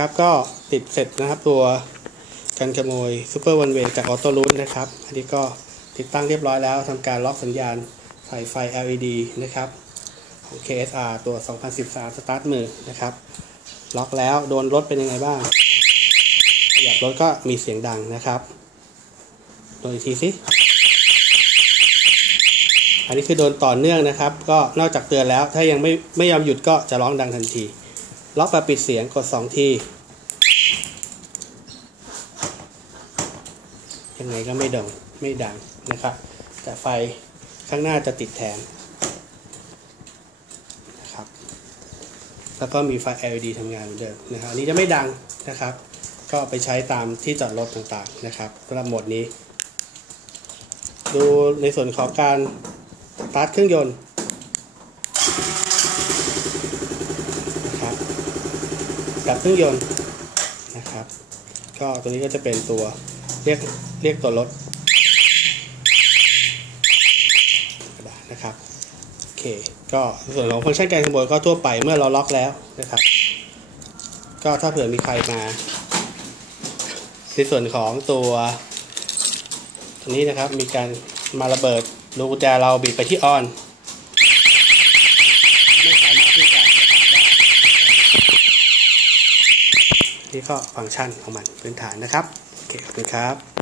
ครับ ก็ติดเสร็จนะครับ ตัวกันขโมยซูเปอร์วันเวจากออโต้รูทนะครับ อันนี้ก็ติดตั้งเรียบร้อยแล้วทำการล็อกสัญญาณใส่ไฟ LED นะครับของ KSR ตัว 2013 สตาร์ทมือนะครับ ล็อกแล้วโดนรถเป็นยังไงบ้าง ขยับรถก็มีเสียงดังนะครับโดนอีกทีสิ อันนี้คือโดนต่อเนื่องนะครับ ก็นอกจากเตือนแล้วถ้ายังไม่ไม่ยอมหยุดก็จะร้องดังทันที ล็อกแบบปิดเสียงกด 2 ทียังไงก็ไม่ดังไม่ดังนะครับ แต่ไฟข้างหน้าจะติดแทนนะครับ แล้วก็มีไฟ LED ทำงานเหมือนเดิมนะครับอันนี้จะไม่ดังนะครับ ก็ไปใช้ตามที่จอดรถต่างๆนะครับสำหรับโหมดนี้ ดูในส่วนของการสตาร์ทเครื่องยนต์นะครับ ดับเครื่องยนต์นะครับ ก็ตัวนี้ก็จะเป็นตัวเรียกเรียกตัวรถนะครับโอเคก็ส่วนของฟังก์ชันการขโมยก็ทั่วไปเมื่อเราล็อกแล้วนะครับ ก็ถ้าเผื่อมีใครมาในส่วนของตัวตัวนี้นะครับมีการมาระเบิดลูกกุญแจเราบีบไปที่ออน ไม่สามารถที่จะสตาร์ทได้ นี้ก็ฟังก์ชันของมันพื้นฐานนะครับ โอเค ขอบคุณครับ